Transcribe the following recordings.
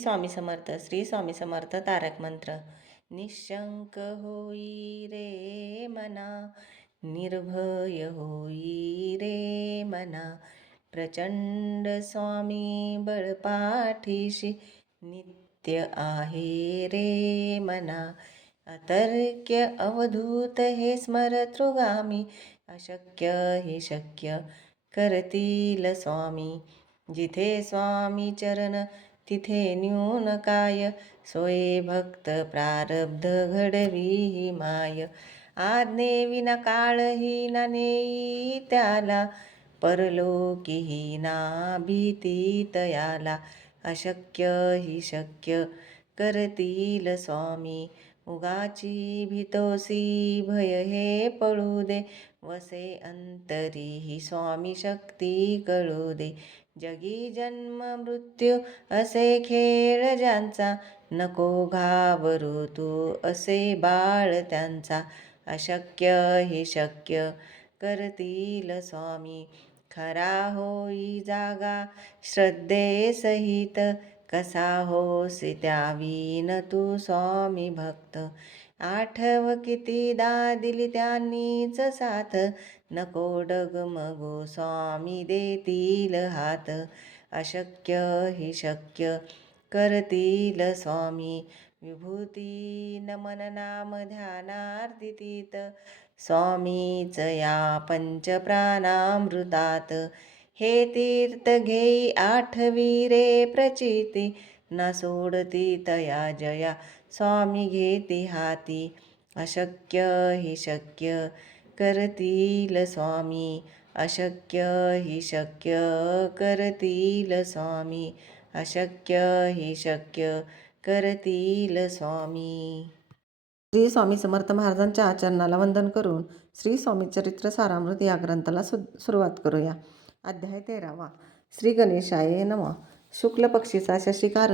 स्वामी समर्थ. श्री स्वामी समर्थ. तारक मंत्र. निशंक होई रे मना, निर्भय होई रे मना, प्रचंड स्वामी बळपाठीशी, नित्य आहे रे मना. अतर्क्य अवधूत हे स्मरतृगामी, अशक्य हे शक्य करतील स्वामी. जिथे स्वामी चरण तिथे न्यून काय, सोये भक्त प्रारब्ध घडवी माय. आज्ञेविना काळही ना नेई त्याला, परलोकीही ना भीती तयाला. अशक्य ही शक्य करतील स्वामी. उगाची भीतोसी भय हे पळू दे, वसे अंतरी ही स्वामी शक्ती कळू दे. जगी जन्म मृत्यू असे खेळ ज्यांचा, नको घाबरू तू असे बाळ त्यांचा. अशक्य हे शक्य करतील स्वामी. खरा होई जागा श्रद्धेसहित, कसा होसी त्यावीन तू स्वामी भक्त. आठव कितीदा दिली त्यांनीच साथ, नको डगमगू स्वामी देतील हात. अशक्य ही शक्य करतील स्वामी. विभूती नमन नाम ध्यानार्दितीत, स्वामीच या पंचप्राणामृतात. हे तीर्थ घेई आठवी रे प्रचिती, ना सोडती तया जया स्वामी घेती हाती. अशक्य ही शक्य करतील स्वामी. अशक्य ही शक्य करतील स्वामी. अशक्य ही शक्य करतील स्वामी. श्री स्वामी समर्थ महाराजांच्या चरणाला वंदन करून श्री स्वामी चरित्र सारामृत या ग्रंथाला सुरुवात करूया. अध्याय 13वा. श्री गणेशाय नमः. शुक्ल पक्षीचा शशिकार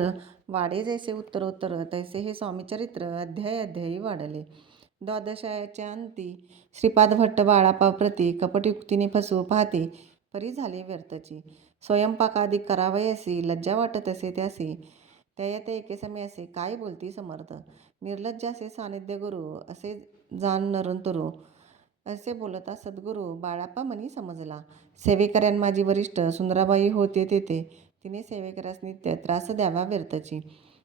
वाढे जैसे उत्तरोत्तर, तैसे हे स्वामीचरित्र अध्याय अध्यायी वाढले. द्वादशाच्या अंती श्रीपाद भट्ट बाळापाप्रती कपटयुक्तीने फसवू पाहते, परी झाले व्यर्थची. स्वयंपाकादिक करावयासी लज्जा वाटत असे त्यासी, त्या एके समयासी काय बोलती समर्थ. निर्लज्जासे सानिध्य गुरु, असे जाण नरंतरू. असे बोलता सद्गुरू बाळाप्पा मनी समजला. सेवेकऱ्यां माझी वरिष्ठ सुंदराबाई होते तेथे, तिने सेवेकऱ्यास नित्य त्रास द्यावा व्यर्थची.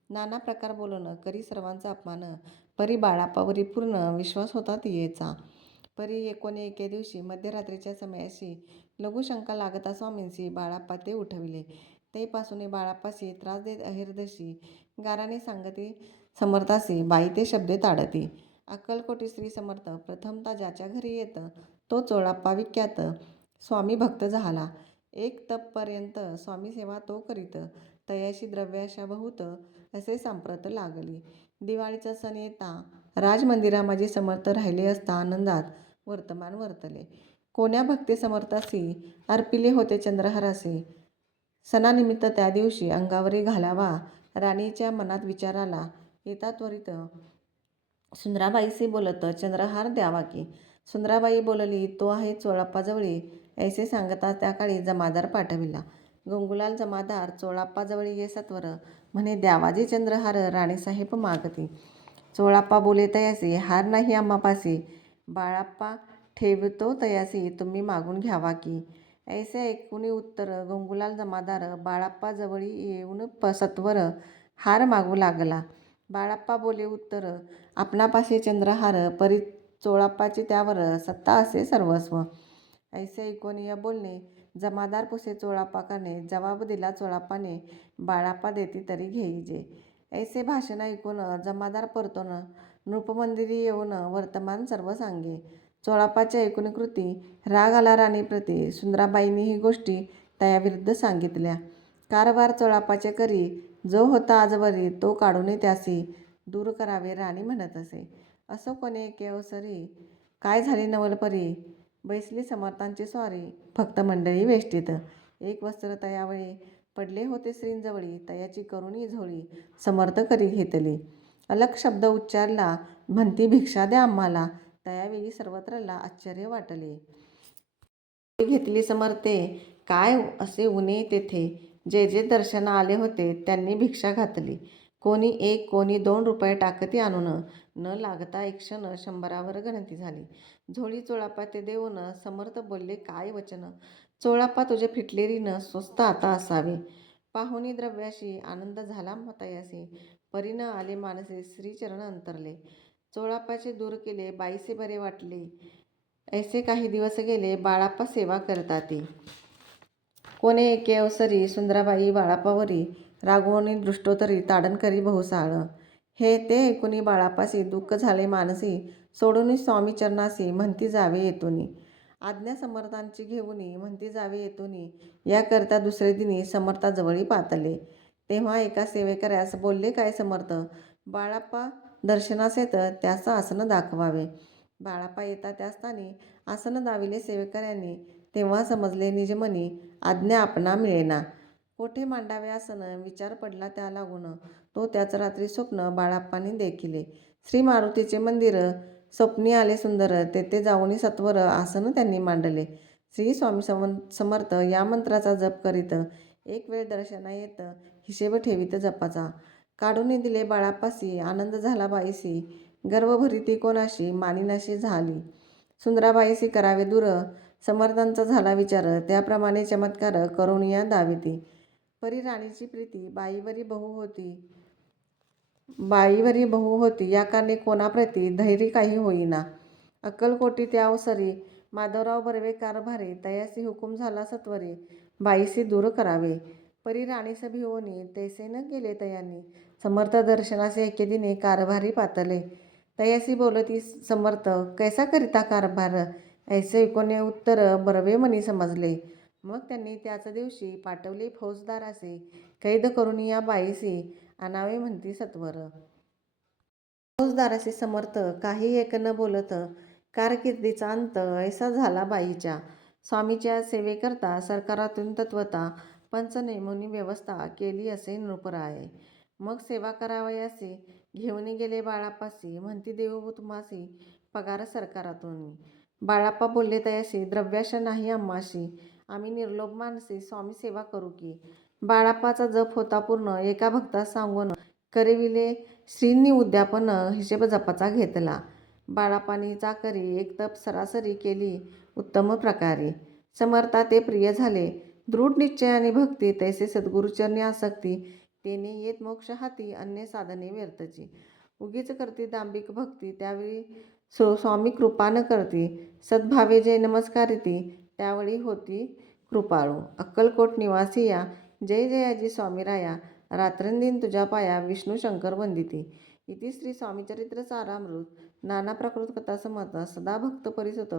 नाना प्रकार बोलणं करी सर्वांचा अपमान, परी बाळाप्पावरी पूर्ण विश्वास होता तियेचा. परी एकोणे एके दिवशी मध्यरात्रीच्या समयाशी लघुशंका लागता स्वामींसी बाळाप्पा ते उठविले. तेपासून बाळाप्पाशी त्रास देत अहिर्दशी गाराने सांगती समर्थासी, बाई ते शब्दे ताडती. अक्कलकोटी श्री समर्थ प्रथमता ज्याच्या घरी येत, तो चोळाप्पा विख्यात स्वामी भक्त झाला. एक तपपर्यंत स्वामी सेवा तो करीत, तयाशी द्रव्याशा बहुत असे सांप्रत लागली. दिवाळीचा सण येता राजमंदिरा माझे समर्थ राहिले असता आनंदात वर्तमान वर्तले. कोण्या भक्ती समर्थासी अर्पिले होते चंद्रहारासी. सणानिमित्त त्या दिवशी अंगावरी घालावा राणीच्या मनात विचार आला. येता त्वरित सुंदराबाईशी बोलत चंद्रहार द्यावा की. सुंदराबाई बोलली, तो आहे चोळाप्पाजवळी, ऐसे सांगता त्या काळी जमादार पाठविला. गंगूलाल जमादार चोळाप्पाजवळी ये सत्वर, म्हणे द्यावाजी चंद्रहार राणीसाहेब मागती. चोळाप्पा बोले तयासी, हार नाही आम्हापासी, बाळाप्पा ठेवतो तयासी, तुम्ही मागून घ्यावा की. ऐसे ऐकून उत्तर गंगूलाल जमादार बाळाप्पाजवळी येऊन सत्वर हार मागू लागला. बाळाप्पा बोले उत्तर, आपणापाशी चंद्रहार, परी चोळाप्पाची त्यावर सत्ता असे सर्वस्व. ऐसे ऐकून या बोलणे जमादार पुसे चोळाप्पाकाने जवाब दिला चोळाप्पाने, बाळाप्पा देती तरी घेईजे. ऐसे भाषण ऐकून जमादार परतून नृपमंदिरी येऊन वर्तमान सर्व सांगे. चोळाप्पाच्या ऐकून कृती राग आला राणीप्रती. सुंदराबाईंनी ही गोष्टी तयाविरुद्ध सांगितल्या. कारभार चोळाप्पाचे करी, जो होता आजवरी तो काढून त्यासी दूर करावे राणी म्हणत असे. असो कोणी एके अवसरी काय झाली नवलपरी, बैसली समर्थांची स्वारी, भक्त मंडळी वेष्टीत. एक वस्त्र तयावळी पडले होते श्रींजवळी, तयाची करुणी झोळी समर्थ करी घेतली. अलग शब्द उच्चारला, म्हणती भिक्षा द्या आम्हाला, तयावेळी सर्वत्रला आश्चर्य वाटले. घेतली समर्थे, काय असे उने तेथे, जे जे दर्शना आले होते त्यांनी भिक्षा घातली. कोणी 1 कोणी 2 रुपये टाकती आणून न लागता एक क्षण 100वर गणती झाली. झोळी चोळापा ते देऊन समर्थ बोलले काय वचन. चोळापा तुझे फिटलेरीनं स्वस्त आता असावे. पाहुणी द्रव्याशी आनंद झाला तयासी. परीनं आले मानसे श्रीचरण अंतरले. चोळापाचे दूर केले बाईसे बरे वाटले. ऐसे काही दिवस गेले बाळाप्पा सेवा करताती. कोणे एके अवसरी सुंदराबाई बाळाप्पावरी रागवणी दृष्टोत्तरी ताडण करी बहुसाळ. हे ते ऐकुनी बाळाप्पासी दुःख झाले मानसी. सोडून स्वामी चरणासी म्हणती जावे येतुनी. आज्ञा समर्थांची घेऊनी म्हणती जावे येतुनी. याकरता दुसरे दिनी समर्थाजवळी पातले. तेव्हा एका सेवेकऱ्यास बोलले काय समर्थ. बाळाप्पा दर्शनास येत त्याचं आसन दाखवावे. बाळाप्पा येता त्यास्थानी आसन दाविले सेवेकऱ्यांनी. तेव्हा समजले निजमनी आज्ञा आपणा मिळेना. कोठे मांडावे आसन विचार पडला त्या लागून. तो त्याच रात्री स्वप्न बाळाप्पांनी देखिले. श्री मारुतीचे मंदिर स्वप्नी आले सुंदर. तेथे जाऊनी सत्वर आसन त्यांनी मांडले. श्री स्वामी समर्थ या मंत्राचा जप करीत. एक वेळ दर्शना येत हिशेब ठेवीत जपाचा. काढून दिले बाळाप्पासी आनंद झाला बाईसी. गर्व भरिती कोणाशी मानिनाशी झाली. सुंदराबाईसी करावे दूर समर्थांचा झाला विचार. त्याप्रमाणे चमत्कार करून या दाविती. परी राणीची प्रीती बाईवरी बहु होती. या कारणे कोणाप्रती धैर्य काही होईना. अक्कलकोटी त्या अवसरी माधवराव बर्वे कारभारी. तयासी हुकूम झाला सत्वरी बाईसी दूर करावे. परी राणीस भिवोनी तैसे न केले तयांनी. समर्थ दर्शनासे एके दिने कारभारी पातले. तयासी बोलती समर्थ कैसा करिता कारभार. ऐसे ऐकून उत्तर बर्वे मनी समजले. मग त्यांनी त्याच दिवशी पाठवले फौजदारासे. कैद करून या बाईसी आणावे म्हणती सत्वर. फौजदारासी समर्थ काही एक न बोलत. कारकिर्दीचा अंत ऐसा झाला बाईच्या. स्वामीच्या सेवेकरता सरकारातून तत्वता पंच नेमून व्यवस्था केली असे नृपराये. मग सेवा करावयासी घेऊन गेले बाळाप्पासी. म्हणती देऊ तुम्हासी पगार सरकारातून. बाळाप्पा बोलले तयासी द्रव्याशा नाही आम्हाशी. आम्ही निर्लोभ मानसी स्वामी सेवा करू की. बाळाप्पाचा जप होता पूर्ण. एका भक्तास सांगून करिविले श्रींनी उद्यापन हिशेब जपाचा घेतला. बाळाप्पांनी चाकरी एक तप सरासरी केली उत्तम प्रकारे. समर्था ते प्रिय झाले. दृढ निश्चयाने भक्ती तैसे सद्गुरुचरणी आसक्ती. तेने येत मोक्ष हाती अन्य साधने व्यर्थची. उगीच करती दांभिक भक्ती त्यावेळी स्वामी कृपा न करती. सद्भावे जे नमस्कारिती त्यावेळी होती कृपाळू. अक्कलकोट निवासी या जय जयाजी स्वामीराया. रात्रंदिन तुझ्या पाया विष्णू शंकर वंदिती. इति श्री स्वामीचरित्र सारामृत नाना प्रकृत कथा समर्थ सदा भक्त परिसुत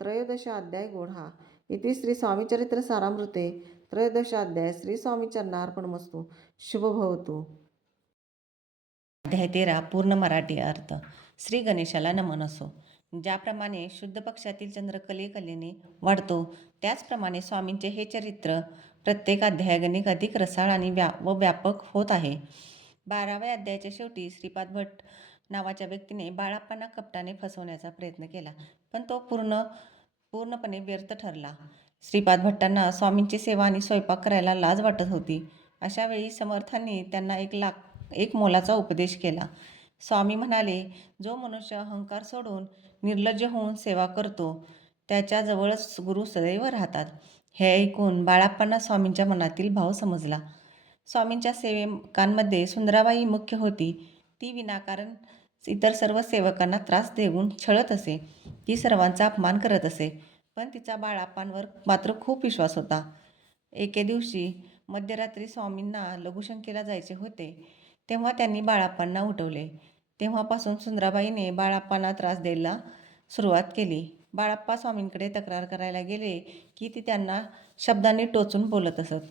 त्रयोदशाध्याय गोढा. इति श्री स्वामीचरित्र सारामृते त्रयोदशाध्याय. श्री स्वामी चरणार्पणमस्तु. शुभ भवतु. अध्याय 13 पूर्ण मराठी अर्थ. श्री गणेशाला नमन असो. ज्याप्रमाणे शुद्ध पक्षातील चंद्र कलेने वाढतो त्याचप्रमाणे स्वामींचे हे चरित्र प्रत्येक अध्यायागणिक अधिक रसाळ आणि व्यापक होत आहे. 12व्या अध्यायाच्या शेवटी श्रीपाद भट नावाच्या व्यक्तीने बाळाप्पांना कपटाने फसवण्याचा प्रयत्न केला, पण तो पूर्णपणे व्यर्थ ठरला. श्रीपाद भट्टांना स्वामींची सेवा आणि स्वयंपाक करायला लाज वाटत होती. अशा वेळी समर्थांनी त्यांना एक मोलाचा उपदेश केला. स्वामी म्हणाले, जो मनुष्य अहंकार सोडून निर्लज्ज होऊन सेवा करतो त्याच्याजवळच गुरु सदैव राहतात. हे ऐकून बाळाप्पांना स्वामींच्या मनातील भाव समजला. स्वामींच्या सेवकांमध्ये सुंदराबाई मुख्य होती. ती विनाकारण इतर सर्व सेवकांना त्रास देऊन छळत असे. ती सर्वांचा अपमान करत असे, पण तिचा बाळाप्पांवर मात्र खूप विश्वास होता. एके दिवशी मध्यरात्री स्वामींना लघुशंकेला जायचे होते. तेव्हा त्यांनी बाळाप्पांना उठवले. तेव्हापासून सुंदराबाईने बाळाप्पांना त्रास द्यायला सुरुवात केली. बाळाप्पा स्वामींकडे तक्रार करायला गेले की ती त्यांना शब्दांनी टोचून बोलत असत.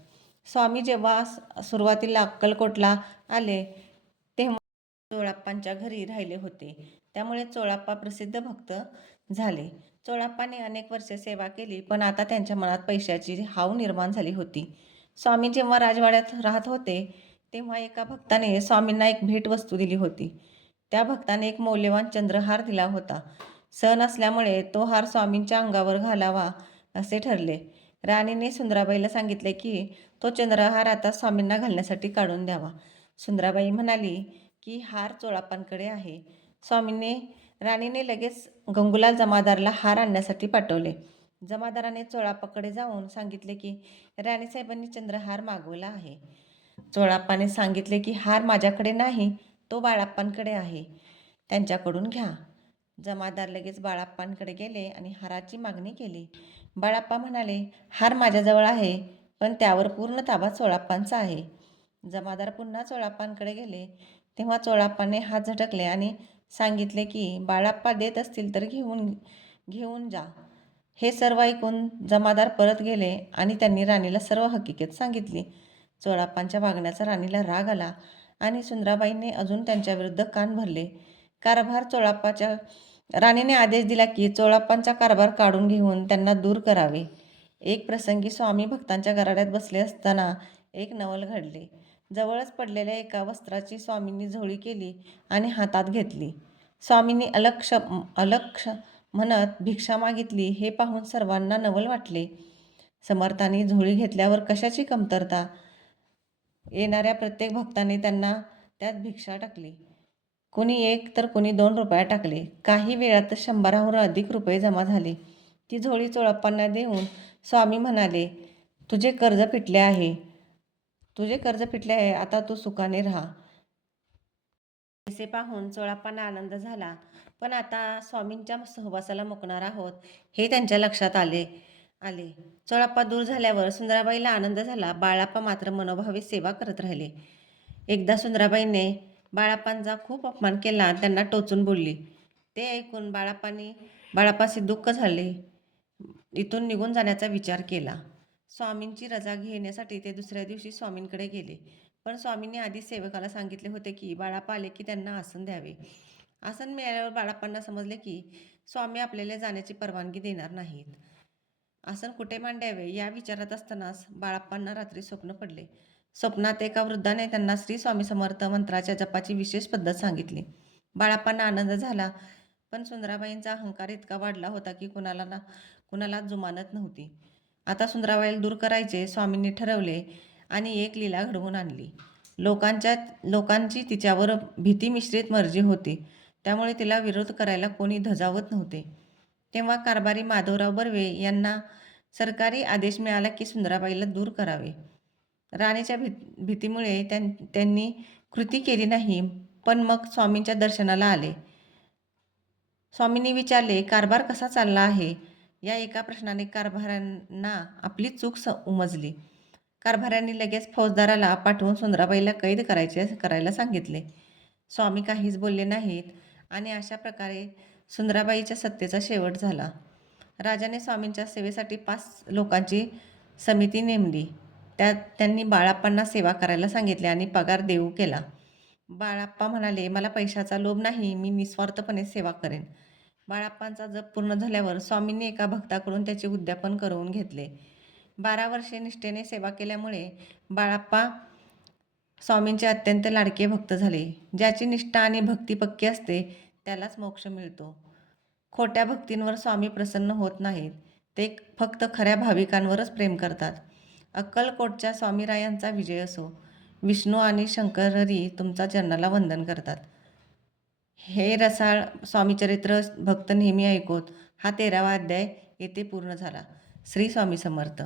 स्वामी जेव्हा सुरुवातीला अक्कलकोटला आले तेव्हा चोळाप्पांच्या घरी राहिले होते. त्यामुळे चोळाप्पा प्रसिद्ध भक्त झाले. चोळाप्पाने अनेक वर्षे सेवा केली, पण आता त्यांच्या मनात पैशाची हाव निर्माण झाली होती. स्वामी जेव्हा राजवाड्यात राहत होते तेव्हा एका भक्ताने स्वामींना एक भेटवस्तू दिली होती. त्या भक्ताने एक मौल्यवान चंद्रहार दिला होता. सण असल्यामुळे तो हार स्वामींच्या अंगावर घालावा असे ठरले. राणीने सुंदराबाईला सांगितले की तो चंद्रहार आता स्वामींना घालण्यासाठी काढून द्यावा. सुंदराबाई म्हणाली की हार चोळाप्पांकडे आहे. राणीने लगेच गंगूलाल जमादारला हार आणण्यासाठी पाठवले. जमादाराने चोळाप्पाकडे जाऊन सांगितले की राणीसाहेबांनी चंद्रहार मागवला आहे. चोळाप्पाने सांगितले की हार माझ्याकडे नाही, तो बाळाप्पांकडे आहे, त्यांच्याकडून घ्या. जमादार लगेच बाळाप्पांकडे गेले आणि हाराची मागणी केली. बाळाप्पा म्हणाले, हार माझ्याजवळ आहे, पण त्यावर पूर्ण ताबा चोळाप्पांचा आहे. जमादार पुन्हा चोळाप्पांकडे गेले तेव्हा चोळाप्पाने हात झटकले आणि सांगितले की बाळाप्पा देत असतील तर घेऊन जा. हे सर्व ऐकून जमादार परत गेले आणि त्यांनी राणीला सर्व हकीकत सांगितली. चोळाप्पांच्या वागण्याचा राणीला राग आला आणि सुंदराबाईंनी अजून त्यांच्याविरुद्ध कान भरले. राणीने आदेश दिला की चोळाप्पांचा कारभार काढून घेऊन त्यांना दूर करावे. एक प्रसंगी स्वामी भक्तांच्या घराड्यात बसले असताना एक नवल घडले. जवळच पडलेल्या एका वस्त्राची स्वामींनी झोळी केली आणि हातात घेतली. स्वामींनी अलक्ष म्हणत भिक्षा मागितली. हे पाहून सर्वांना नवल वाटले. समर्थांनी झोळी घेतल्यावर कशाची कमतरता, येणाऱ्या प्रत्येक भक्ताने त्यांना त्यात भिक्षा टाकली. कोणी 1 तर कोणी 2 रुपये टाकले. काही वेळात 100हून अधिक रुपये जमा झाले. ती झोळी चोळाप्पांना देऊन स्वामी म्हणाले, तुझे कर्ज फिटले आहे, आता तू सुखाने राहा. पैसे पाहून चोळाप्पांना आनंद झाला, पण आता स्वामींच्या सहवासाला मुकणार आहोत हे त्यांच्या लक्षात आले. चोळाप्पा दूर झाल्यावर सुंदराबाईला आनंद झाला. बाळाप्पा मात्र मनोभावे सेवा करत राहिले. एकदा सुंदराबाईने बाळाप्पांचा खूप अपमान केला, त्यांना टोचून बोलली. ते ऐकून बाळाप्पाचे दुःख झाले. इथून निघून जाण्याचा विचार केला. स्वामींची रजा घेण्यासाठी ते दुसऱ्या दिवशी स्वामींकडे गेले. पण स्वामींनी आधी सेवकाला सांगितले होते की बाळाप्पा आले की त्यांना आसन द्यावे. आसन मिळाल्यावर बाळाप्पांना समजले की स्वामी आपल्याला जाण्याची परवानगी देणार नाहीत. आसन कुठे मांडावे या विचारात असतानाच बाळाप्पांना रात्री स्वप्न पडले. स्वप्नात एका वृद्धाने त्यांना श्री स्वामी समर्थ मंत्राच्या जपाची विशेष पद्धत सांगितली. बाळाप्पांना आनंद झाला, पण सुंदराबाईंचा अहंकार इतका वाढला होता की कुणाला जुमानत नव्हती. आता सुंदराबाईला दूर करायचे स्वामींनी ठरवले आणि एक लीला घडवून आणली. लोकांची तिच्यावर भीती मिश्रित मर्जी होती, त्यामुळे तिला विरोध करायला कोणी धजावत नव्हते. तेव्हा कारभारी माधवराव बर्वे यांना सरकारी आदेश मिळाला की सुंदराबाईला दूर करावे. राणीच्या भीतीमुळे त्यांनी कृती केली नाही, पण मग स्वामींच्या दर्शनाला आले. स्वामींनी विचारले, कारभार कसा चालला आहे? या एका प्रश्नाने कारभाऱ्यांना आपली चूक उमजली. कारभाऱ्यांनी लगेच फौजदाराला पाठवून सुंदराबाईला कैद करायला सांगितले. स्वामी काहीच बोलले नाहीत आणि अशा प्रकारे सुंदराबाईच्या सत्तेचा शेवट झाला. राजाने स्वामींच्या सेवेसाठी 5 लोकांची समिती नेमली. त्यांनी बाळाप्पांना सेवा करायला सांगितले आणि पगार देऊ केला. बाळाप्पा म्हणाले, मला पैशाचा लोभ नाही, मी निस्वार्थपणे सेवा करेन. बाळाप्पांचा जप पूर्ण झाल्यावर स्वामींनी एका भक्ताकडून त्याचे उद्यापन करून घेतले. 12 वर्षे निष्ठेने सेवा केल्यामुळे बाळाप्पा स्वामींचे अत्यंत लाडके भक्त झाले. ज्याची निष्ठा आणि भक्ती पक्की असते त्यालाच मोक्ष मिळतो. खोट्या भक्तींवर स्वामी प्रसन्न होत नाहीत, ते फक्त खऱ्या भाविकांवरच प्रेम करतात. अक्कलकोटच्या स्वामीरायांचा विजय असो. विष्णू आणि शंकरहरी तुमच्या चरणाला वंदन करतात. हे रसाळ स्वामीचरित्र भक्त नेहमी ऐकोत हा 13वा अध्याय येथे पूर्ण झाला. श्री स्वामी समर्थ.